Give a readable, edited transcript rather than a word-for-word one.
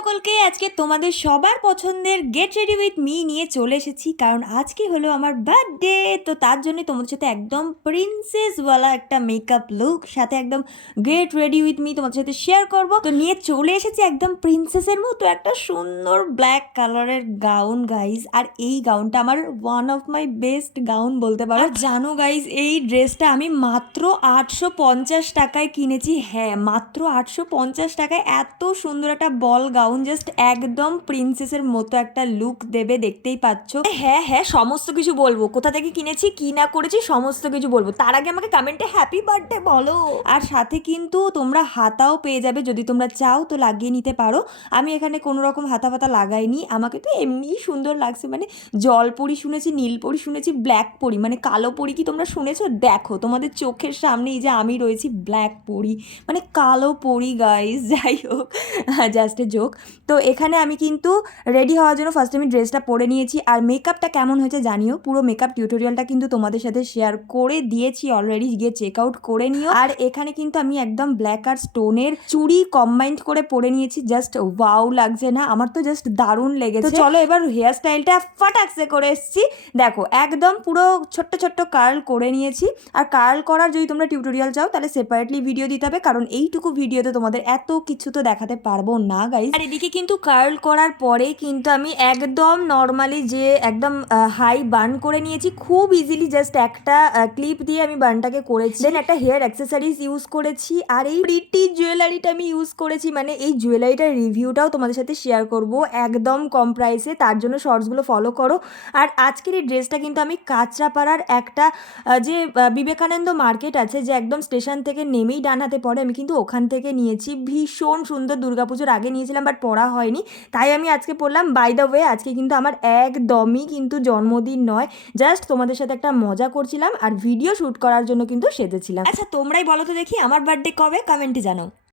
সকলকে আজকে তোমাদের সবার পছন্দের গেট রেডি উইথ মি নিয়ে চলে এসেছি, কারণ আজকে হলো আমার বার্থডে। তো তার জন্য তোমাদের সাথে একদম প্রিন্সেসওয়ালা একটা মেকআপ লুক সাথে একদম গেট রেডি উইথ মি তোমাদের সাথে শেয়ার করব। তো নিয়ে চলে এসেছি একদম প্রিন্সেসের মতো একটা সুন্দর ব্ল্যাক কালারের গাউন গাইজ। আর এই গাউনটা আমার one of my best gown বলতে পারো। আর জানো গাইজ, এই ড্রেসটা আমি মাত্র 850 টাকায় কিনেছি। হ্যাঁ, মাত্র 850 টাকায় এত সুন্দর একটা বল গাউন, জাস্ট একদম প্রিন্সেসের মতো একটা লুক দেবে, দেখতেই পাচ্ছ। হ্যাঁ হ্যাঁ, সমস্ত কিছু বলবো, কোথা থেকে কিনেছি, কি না করেছি, সমস্ত কিছু বলবো। তার আগে আমাকে কমেন্টে হ্যাপি বার্থডে বলো। আর সাথে কিন্তু তোমরা হাতাও পেয়ে যাবে, যদি তোমরা চাও তো লাগিয়ে নিতে পারো। আমি এখানে কোনো রকম হাতা ফাতা লাগাইনি, আমাকে তো এমনিই সুন্দর লাগছে। মানে জলপরি শুনেছি, নীলপরি শুনেছি, ব্ল্যাক পরি, মানে কালো পরি কি তোমরা শুনেছো? দেখো তোমাদের চোখের সামনেই যে আমি রয়েছি ব্ল্যাক পরি, মানে কালো পরি গাইস। যাই হোক, জাস্ট এ জোক। তো এখানে আমি কিন্তু রেডি হওয়ার জন্য ফার্স্ট আমি ড্রেসটা পরে নিয়েছি। আর মেকআপটা কেমন হয়েছে জানিও, পুরো মেকআপ টিউটোরিয়ালটা কিন্তু তোমাদের সাথে শেয়ার করে দিয়েছি অলরেডি, গিয়ে চেক আউট করে নিও। আর এখানে কিন্তু আমি একদম ব্ল্যাক আর স্টোনের চুড়ি কম্বাইন্ড করে পরে নিয়েছি। জাস্ট ওয়াও লাগছে না? আমার তো জাস্ট দারুণ লেগেছে। তো চলো এবার হেয়ার স্টাইলটা ফাটাকসে করে এসেছি। দেখো একদম পুরো ছোট্ট ছোট্ট কার্ল করে নিয়েছি। আর কার্ল করার যদি তোমরা টিউটোরিয়াল চাও তাহলে সেপারেটলি ভিডিও দিতে হবে, কারণ এইটুকু ভিডিওতে তোমাদের এত কিছু তো দেখাতে পারবো না গাইজ। আর এদিকে কিন্তু কার্ল করার পরে কিন্তু আমি একদম নর্মালি যে একদম হাই বার্ন করে নিয়েছি, খুব ইজিলি জাস্ট একটা ক্লিপ দিয়ে আমি বার্নটাকে করেছি। দেন একটা হেয়ার অ্যাক্সেসরিজ ইউজ করেছি, আর এই প্রিটি জুয়েলারিটা আমি ইউজ করেছি। মানে এই জুয়েলারিটার রিভিউটাও তোমাদের সাথে শেয়ার করব একদম কম প্রাইসে, তার জন্য শর্টসগুলো ফলো করো। আর আজকের এই ড্রেসটা কিন্তু আমি কাঁচরাপাড়ার একটা যে বিবেকানন্দ মার্কেট আছে, যে একদম স্টেশন থেকে নেমেই ডান হাতে পড়ে, আমি কিন্তু ওখান থেকে নিয়েছি। ভীষণ সুন্দর, দুর্গাপুজোর আগে নিয়েছিলাম বাট পরা হয়নি, তাই আমি আজকে পরলাম। বাই দ্য ওয়ে, আজকে কিন্তু আমার একদমই কিন্তু জন্মদিন নয়, জাস্ট তোমাদের সাথে একটা মজা করছিলাম আর ভিডিও শ্যুট করার জন্য কিন্তু সেজেছিলাম। আচ্ছা তোমরাই বলো তো দেখি, আমার বার্থডে কবে? কমেন্টে জানাও।